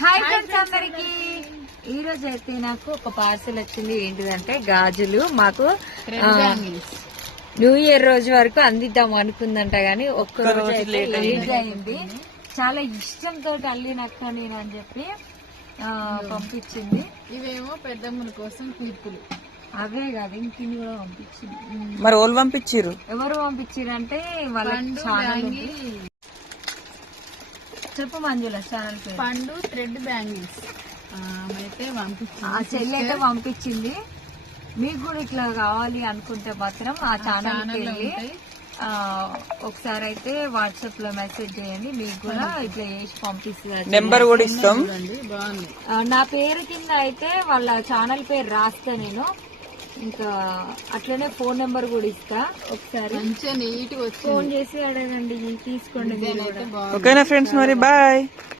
Hi friends అందరికి. ఈ రోజు అయితే నాకు ఒక పార్సల్ వచ్చింది. ఏంటిదంటే గాజులు. మాకు న్యూ ఇయర్ రోజు వరకు అందిద్దాం అనుకుందంట గానీ ఒక్క రోజు అయితే లేట్ అయింది. చాలా ఇష్టంతో అల్లినక్క నేను అని చెప్పి పంపించింది. ఇవేమో పెద్దమ్మల కోసం క్లిప్పులు. అవే కాదు ఇంకిన్ని కూడా పంపించింది. మరి వాళ్ళు పంపించారు. ఎవరు పంపించారు అంటే వాళ్ళ ఛానల్ చెప్పు మంజుల ఛానల్ పేరు. పండు థ్రెడ్ బ్యాంగిల్స్ అయితే పంపించింది. ఆ చెల్లి అయితే పంపించింది. మీకు కూడా ఇట్లా కావాలి అనుకుంటే మాత్రం ఆ ఛానల్ వెళ్ళి ఒకసారి అయితే వాట్సాప్ లో మెసేజ్ చేయండి. మీకు కూడా ఇట్లా చేసి పంపిస్తుంది. నెంబర్ కూడా ఇస్తాం. బాగుంది. నా పేరు కింద అయితే వాళ్ళ ఛానల్ పేరు రాస్తా నేను. ఇంకా అట్లనే ఫోన్ నెంబర్ కూడా ఇస్తా. ఒకసారి మంచిగా నీట్ గా ఫోన్ చేసి అడగండి, తీసుకోండి. ఓకేనా ఫ్రెండ్స్, మరి బాయ్.